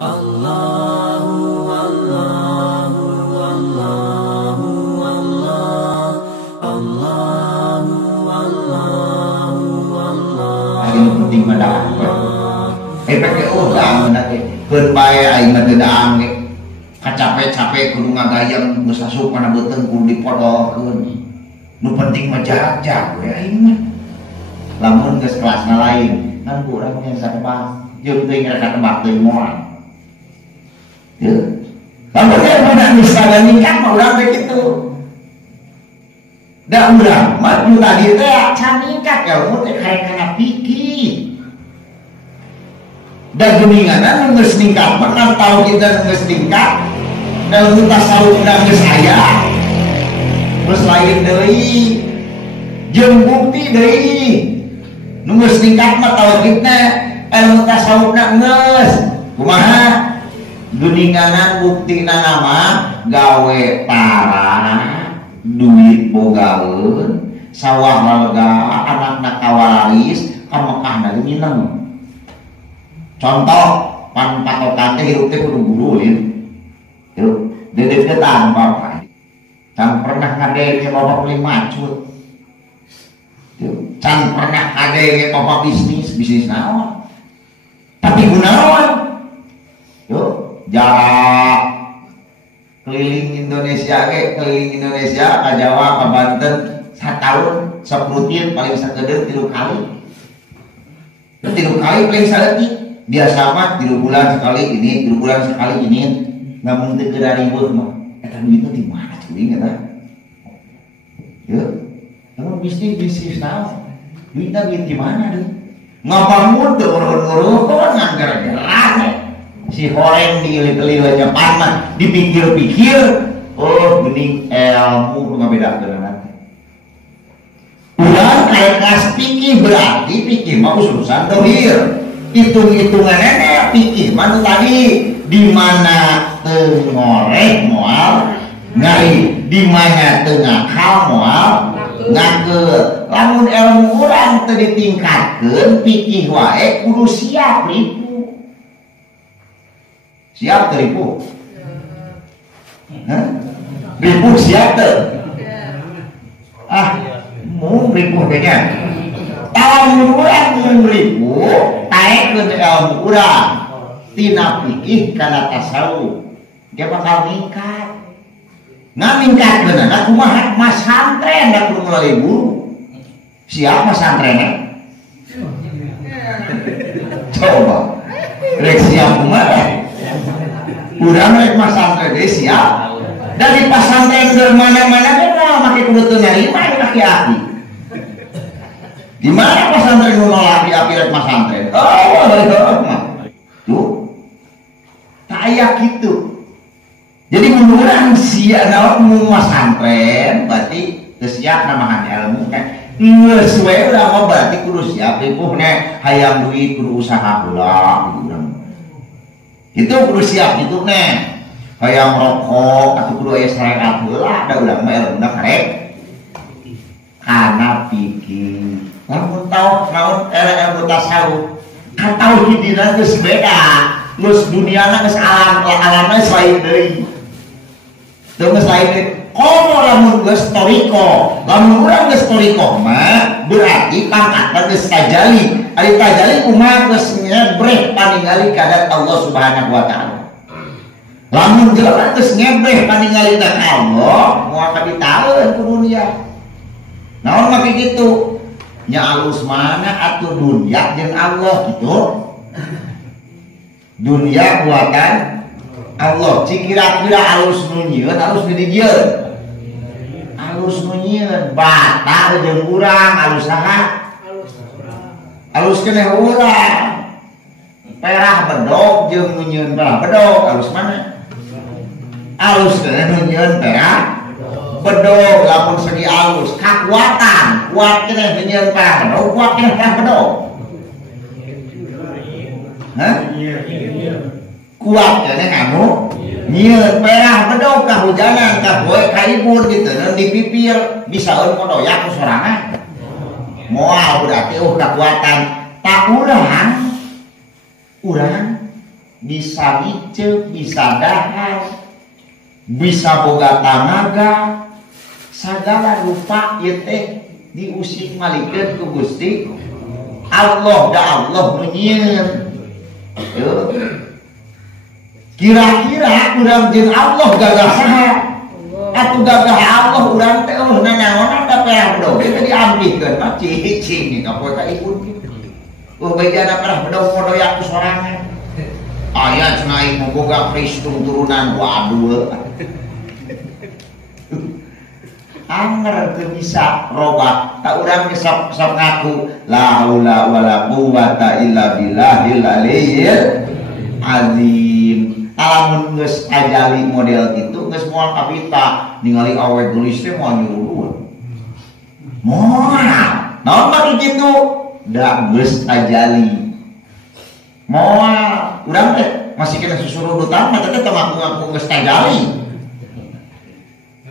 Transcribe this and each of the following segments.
Allahu Allahu Allahu Allah Allahu Allahu Allah. Aing penting mah pakai urang nanti keun bae aing mah teu daang ge. Kacape-cape kudu ngagayang geus asup kana beuteung kudu dipodokeun. Nu penting mah jarak-jarak we aing mah. Lamun geus kelasna lain, kan urang yang satebak, jeung teuing rek tebak teuing moal. Ya. Lamun aya mana bisa ningkat mah urang teh kitu. Da urang mah nu tadi teh can ningkat ilmu teh kayak kana pikir. Dan geninganan geus ningkat mah tahu kita geus ningkat ilmu tasawuf geus aya geus lain deui jeung bukti deui nu geus ningkat mah tahu kita ilmu tasawufna geus kumaha geninganan buktina nama gawe parah duit bogaeun sawah lega anakna kawalaris ka Mekah geus mineng. Contoh pan patokan teh hirup teh kudu guru ya. Yuk, dedeketan bapak. Can pernah ngadenge bapak beli macut. Yuk, can pernah ngadenge bapak bisnis naon. Tapi gunawan. Yuk, jarak keliling Indonesia ka Jawa ka Banten satahun saprutin paling sakedeut 3 kali. 3 kali paling saeutik. Biasa mah 3 bulan sekali ini, 3 bulan sekali ini, nggak mungkin kena ribut mah. Eta duitnya di mana cuy kata? Ya, kalau bisnis naon, duitnya di mana deh? Ngabangun tuh urun-urun nganggar gerak. Si horeng di aja panah, dipikir-pikir, oh bening ilmu ngabedakeun nanti. Udah kayak kelas pikir berarti pikir mah urusan dohir. Hitung-hitungannya pikir mana tadi di mana tengoreh moal ngai di mana tengakal moal ngake lamun ilmu urang teu ditingkatkeun pikir wae kudu siap ribu siap teu ribu ribu siap teu mau ribu kayaknya tahun urang mun ribu taekeun ilmu urang tina fikih kana tasawuf dia bakal ningkat. Ningkatkeunana kumaha mas santren da kudu melalui guru. Siapa santrennya? Coba. Rek siap kumaha? Urang rek mas santren ge siap. Dari pasantren ke mana-mana ge make kudu teu narima laki-laki. Di mana pesantren nolak di akhirat mas santren? Tuh, tak ayak gitu. Jadi menurut siap nawak mau mas santren, berarti siap namahan ilmu kan? Ngesuai udah mau berarti kudu siap. Ripuhnya hayang duit kudu usaha pula, itu kudu siap itu nih. Hayang rokok atau kudu ayah syariat pula, ada udah mah ilmu dah karek. Karena pikir. Namun tahu naon ilmu tasawuf kan tauhid dina geus beda geus duniana geus alamna lain deui teu geus lain deui komo lamun geus toriko lamun urang geus toriko mah berarti pangkatna geus tajali ari tajali kumaha geus nyebreh paningali kadat Allah Subhanahu wa taala lamun jelema geus nyebreh paningali ka Allah moal kaditaeun ku dunia naon make kitu nya alus mana atuh dunia jeung Allah gitu. Dunia buatan Allah. Kira-kira alus nu nyieun, alus nu dijieun. Alus nu nyieun batal jeung urang, alus saha? Alus keneh urang. Perah bedog jeung nu nyieun perah bedog, alus mana? Alus keneh nu nyieun perah bedog lamun segi alus kakuatan kuat kena nyieun perah bedog kuat kena perah bedog kuat kena kamu nyieun perah bedog kahujanan kaboe kaibun gitu dan dipipir bisa eun modoyak ku sorangan moal berarti kakuatan tak urang bisa hijau, bisa dahar, bisa boga tanaga, segala rupa ieu teh diusik malikeun ku Gusti Allah da Allah nu nyieun. Kira-kira urang jeung Allah gagah saha? Atuh gagah Allah urang teh nanaon da perah bedo teh diamplikeun mah cicing kapoe ka ibu kitu. Bejana perah bedo modoyak ku sorangan. Aya cenah ieu boga pristung turunan waduh. Anger teu bisa robat. Tak urang sok ngaku la haula wala quwata illa billahil aliyyil azim. Lamun geus ajali model kitu geus moal kapita ningali awewe gelis teh moal nyuruh. Moal. Naon mah kitu? Da geus ajali. Moal urang teh masih kena susurudutan mah teh ngaku-ngaku geus ajali.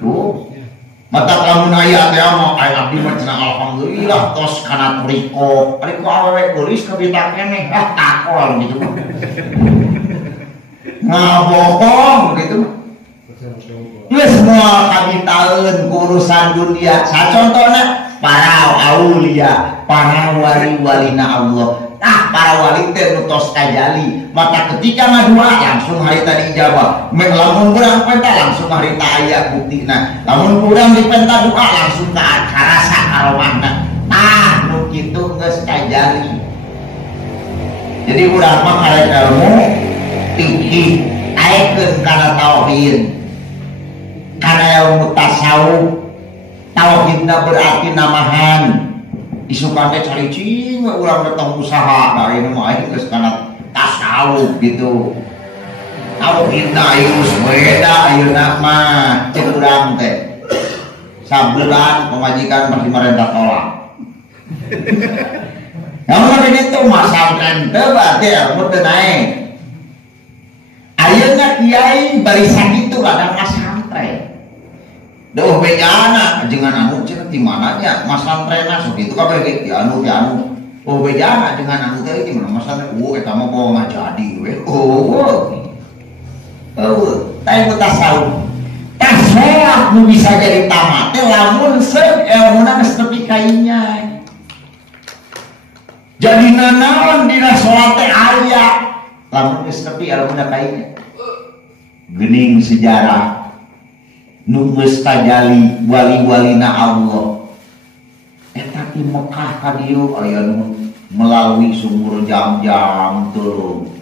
Tuh. Mata lamun aya teh mah abdi mah cenah alhamdulillah tos kana riko awewe geulis kabita keneh takol gitu mah. Ngabohong gitu mah. Geus moal kabitaeun urusan dunia. Sacontohna para aulia, para wali-walina Allah. Para wali teh nu tos kajali, maka ketika ngadua langsung harita diijabah. Lamun urang penta langsung harita aya buktina. Lamun urang dipenta doa langsung karasa karomahna. Nu kitu geus kajali. Jadi urang mah karek ilmu fikih ayekeun kana tauhid. Kana ilmu tasawuf. Tauhidna berarti namahan. Isukan teh caricing urang datang usaha da ieu mah aya geus kana tasawuf gitu. Tauhidna geus beda ayeuna mah cek urang teh. Sabulan pemajikan masih merentah tolak. Namun begitu masantren teh berarti ilmu teu naek. Ayeuna kiai bari sakitu ada masantren. Duh bejana dengan anu cenah di mananya masantrena sok itu kabeh ge anu. Oh bejana dengan anu teh di mana masantren. Eta mah bawa ngajadi we. Tah tasawuf. Tasawuf nu bisa jadi tamat teh lamun seuk ilmuna geus tepi ka inyai. Jadi nanaon dina salat teh aya lamun geus tepi ilmuna ka inyai. Geuning sejarah nu geus tajali wali-walina Allah eta di Mekah ka dieu aya nu melalui sumur jam-jam teuleum,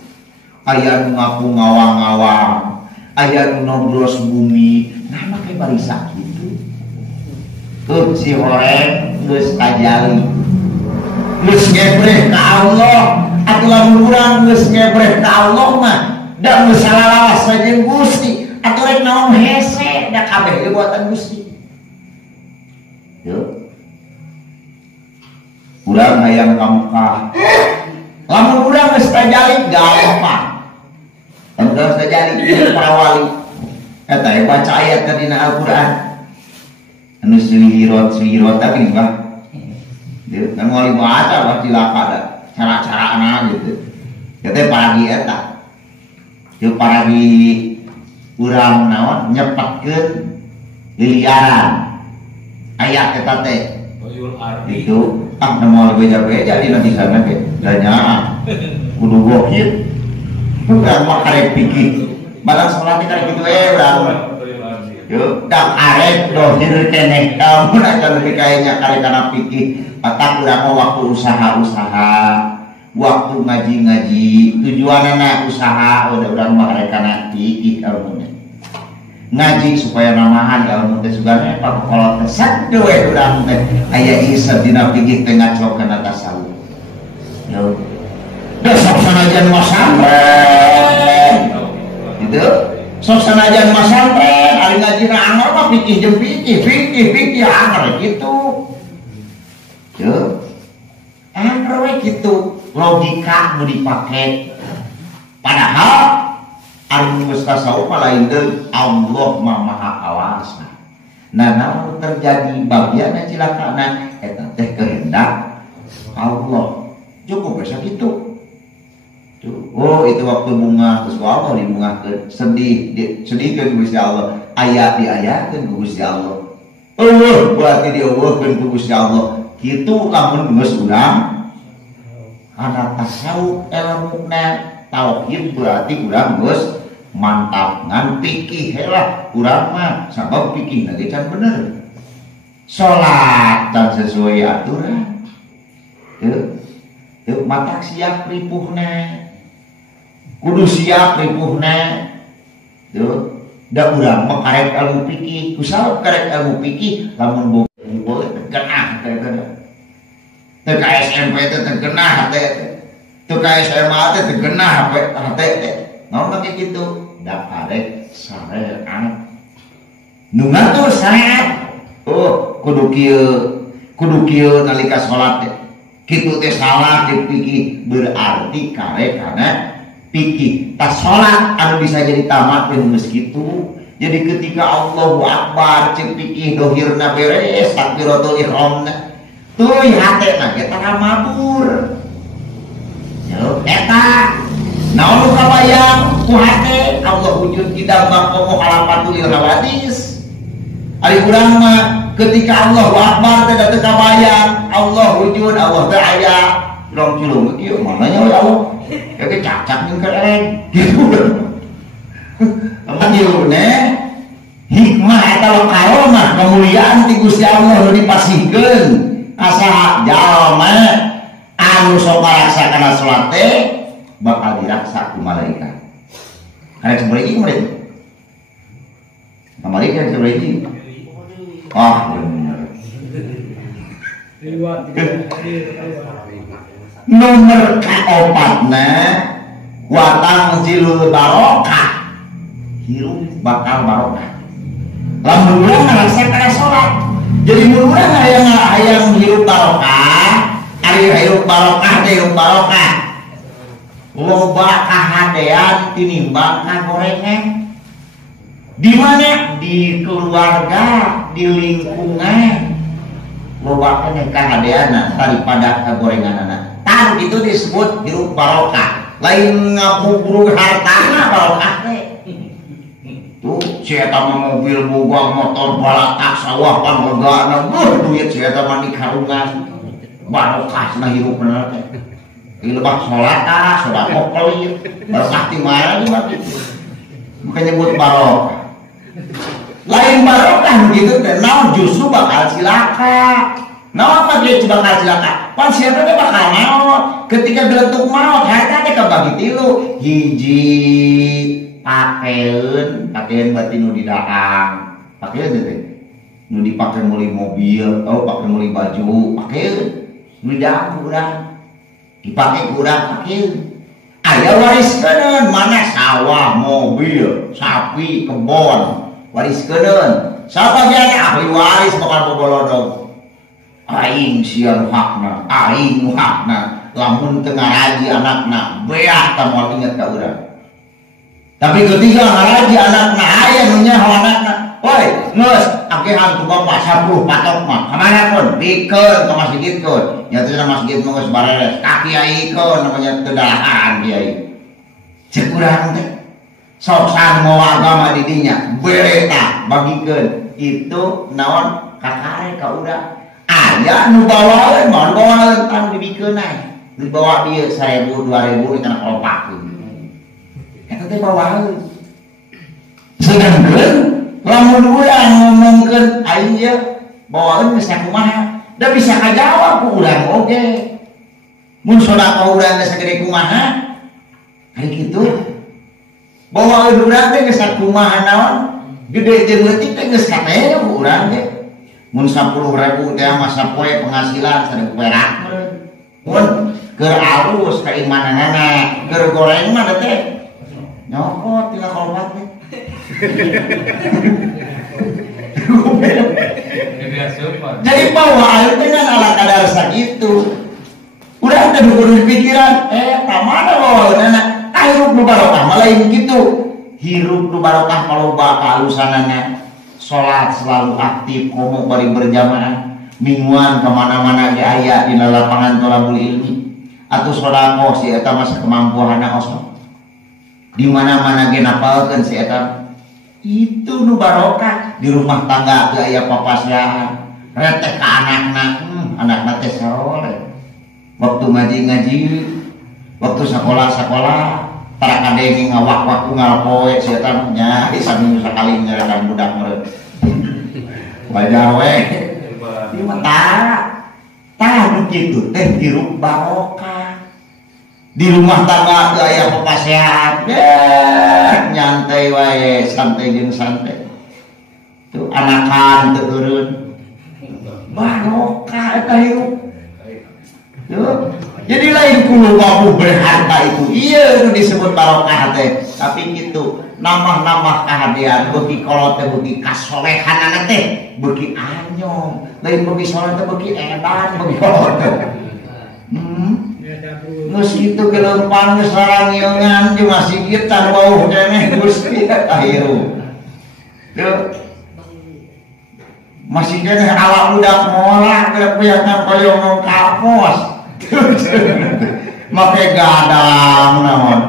aya nu ngapu ngawang-ngawang, aya nu nobros bumi, nah make bari sakitu. Tuh si horeng geus tajali, geus ngebreh ka Allah. Atuh lamun urang geus ngebreh ka Allah mah da geus salalawas jeung Gusti. Atuh rek naon hese da kabeh ge buatan Gusti. Yo. Urang hayang ka Mekah. Lamun urang geus tajali gampang. Lamun geus tajali para wali. Eta baca ayat dina Al-Qur'an. Anu silirot tapi enggak. Dia kan wali baca pasti laka da cara-carana gitu. Eta paragi eta. Yo paragi urang naon nyepetkeun liliaran aya eta teh itu moal beja-beja dina di sana ge danya kudu gokit urang mah karek pikir balang salat karek kitu urang yo dak arek dohir keneh mun acan leuwih kayaknya karek kana pikir atak urang mah waktu usaha-usaha waktu ngaji-ngaji tujuanana usaha udah urang mah karek kana pikir ilmu ngaji supaya namahan ilmu teh sugana kalau teh sadeu we urang teh aya isep dina pikir teh ngacokeun tasawuf. Yo. Da sok sanajan masantren. Gitu. Sok sanajan masantren ari ngajina anger mah pikir jeung fikih anger gitu. Yo. Anger we kitu logika nu dipake. Padahal anu geus tasawuf lain deui Allah mah maha awasna. Nah, namun terjadi bagian cilakana eta teh kehendak Allah. Cukup bisa gitu. Cukup. Oh itu waktu bunga terus Allah dibungakeun sedihkeun Gusti Allah aya diayakeun ku Gusti Allah. Berarti dieuweuhkeun ku Gusti Allah. Kitu lamun geus urang kana tasawuf ilmuna tauhid berarti urang geus mantap ngan pikih heula urang mah sabab pikihna ge can bener. Salat dan sesuai aturan. Teu matak siap ripuhna. Kudu siap ripuhna. Da urang mah karek ilmu fikih, kusal karek ilmu fikih lamun boleh terkenah teu ka SMP teh terkenah teh teu ka SMA teh terkenah teh naon make kitu da karek sareat nu ngatur sareat kudu kieu nalika salat teh kitu teh salah dipikih berarti karek kana pikir tas sholat anu bisa jadi tamat dan geus kitu. Jadi ketika Allahu Akbar cek pikir dohirna beres takbiratul ihramna teuy hatena ge tara mabur. Yo eta naon nu kabayang ku hate Allah wujud kita maqamu halafatul hawadis. Ari urang mah ketika Allahu Akbar teh teu kabayang Allah wujud Allah teu aya. Urang cilung kieu mana nya Allah kayak cacak yang keren gitu. Amanjune hikmah atau karomah kemuliaan ti Gusti Allah nu dipasihkeun asa jalma anu sok ngalaksanakeun salat teh bakal diraksa ku malaikat. Karek sabaraha murid? Malaikat sabaraha? Bener. Nomor kaopatna watang zilul barokah hirup bakal barokah lamun urang ngalaksanakeun salat jadi mun urang hayang hirup barokah ari hirup barokah teh hirup barokah loba kahadean tinimbang kagorengan di mana di keluarga di lingkungan loba keneh kahadeana daripada kagorenganana. Tan itu disebut hirup barokah. Lain ngabubrug hartana barokah teh. Tuh si eta mah mobil boga motor balatak sawah panglegana duit si eta mah dikarungan barokahna hirupna teh. Ilebak salat tara sedekah pelit barokah ti mana juga gitu. Bukan nyebut barokah. Lain barokah begitu teh naon justru bakal cilaka. Naon apa dia bakal cilaka? Pan siapa teh bakal maot. Ketika gelentuk maot, harta teh kabagi tilu. Hiji pakeun berarti nu didaang. Pakeun teh. Nu dipake meuli mobil, pake meuli baju, pakeun. Nu didaang urang. Dipake urang pakeun. Aya wariskeun mana sawah, mobil, sapi, kebon. Wariskeun. Sabagian ahli waris bakal bobolodog. Aing sian hakna, aing hakna, lamun teu ngaraji anakna, beak tah moal inget ka urang. Tapi ketika ngaraji anakna, aya nu nyaho anakna, "Woi, geus akehan ku bapak 10 patok mah, kamana pun bikeun ka masjid keun." Nya teh masjid mah geus bareres, ka kiai keun namanya teu dalahan kiai. Cek urang teh, sok sangowa agama di dinya, bere tah bagikeun. Itu naon kakare ka urang. Aya nu bawaeun mohon bawaeun tang dibikeun nae. Dibawa dieu 1000 2000 kana kalopakeun. Eta teh bawaeun. Sedangkeun lamun urang ngomongkeun aing ieu bawaeun geus sakumaha, da bisa kajawab ku urang oge. Mun sodaqah urang geus sagede kumaha? Ari kitu. Bawaeun urang teh geus sakumaha naon? Gede jeung leutik teh geus katanya ku urang teh. Mun 10.000 teh mah sapoe penghasilan sadeu perak meureun. Mun keur alus keimananana, keur goreng mah teh nyokot tina kolopat teh. Jadi bawa dengan ala kadar sakitu. Udah teh kudu pikiran, tamana bawaeunana hirup nu barokah mah lain kitu. Hirup nu barokah maloba kahalusanana. Sholat selalu aktif, komo bari berjamaah, mingguan kemana-mana ge aya di lapangan thalabul ilmi. atau sodako si eta masa kemampuanna osok di mana-mana ge napalkeun si eta itu nu barokah di rumah tangga teu aya papasyahan retek ka anakna teh sarole waktu ngaji waktu sekolah para kadenge ngawak-wak ngalpoe si eta nya saminggu sakali nyarakan budak meureun wajar we di mata tah kitu teh hirup barokah di rumah tangga teu aya papasyahan nyantai wae santai jeung santai tuh anakan teu eureun barokah eta hirup tuh jadi lain kulo babu berharta itu iya itu disebut barokah teh tapi gitu namah-namah kahadian beuki kolot teh beuki kasolehanana teh beuki anyong lain beuki soleh teh beuki edan beuki kolot teh geus kitu kelempang geus sarangieunan jeung masih kieu can wauh keneh Gusti ahiru tuh masih keneh awak budak morak kepiakan koyo ngomong kapos make gadang naon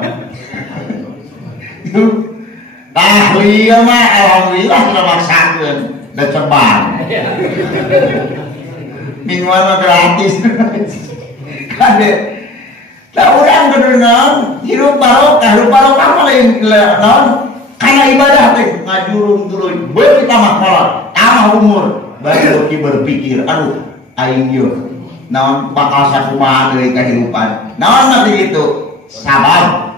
ahli mah alhamdulillah sudah maksakeun da ceban minuman mah gratis kade da urang kudu naon hirup barokah mah lain naon kana ibadah teh ngajurung tuluy beuk kita mah kolot tambah umur baru berpikir aduh aing ieu naon bakal sakumaha deui kahirupan naon mah kitu sabar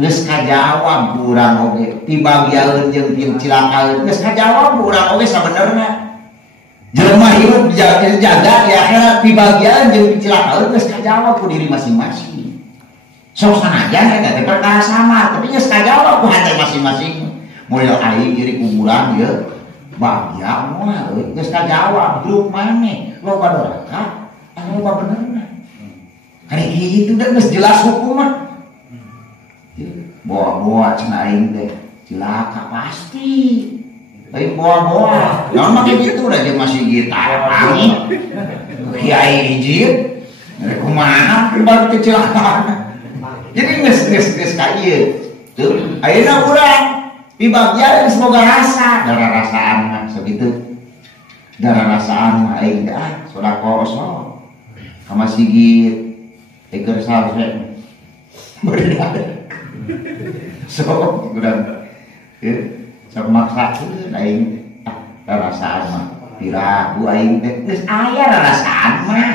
geus kajawab urang oge tibagiaeun jeung cilakaeun geus kajawab urang oge sabenerna jelema hirup jaga di akhirat tibagiaeun jeung cilakaeun geus kajawab ku diri masing-masing sok sanajan eta teh perkara sama tapi geus kajawab ku hate masing-masing moal aing diri kuburan ieu bahagia moal geus kajawab hirup maneh loba doraka anu loba benerna hari kitu da geus jelas hukumna boa-boa cenah aing teh cilaka pasti lain boa-boa naon make kitu da jeung masih gitar angin kiai hiji kumaha baru kecelakaan jadi geus ka ieu tuh ayeuna urang pibagian semoga rasa darah rasaan mah sakitu darah rasaan mah aing teh sodako osok ka masjid keur salse beureum so urang sok maksakeun aing rasaan mah piraku aing teh geus aya rasaan mah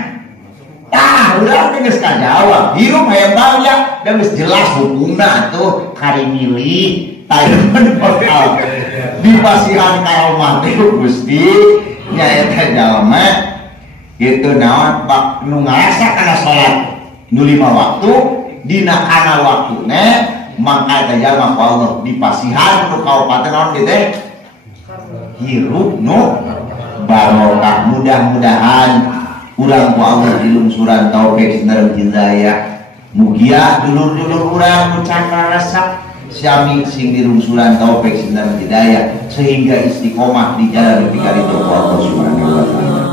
urang teh geus kajawab hirup hayang bahagia da geus jelas hukumna tuh kari milih tayeun bakal dipasihan ka omah teh Gusti nyaeta jalma kitu naon bak nu ngarasa kana salat nu 5 waktu dina kana waktuna mangka eta jalma ku Allah dipasihan nu kaopaten naon kitu teh hirup nu barokah mudah-mudahan urang ku Allah dilungsuran taufik sareng hidayah mugia dulur-dulur urang nu can resep sami sing dirungsuran taufik sareng hidayah sehingga istiqomah di jalan pikarito Allah Subhanahu wa taala.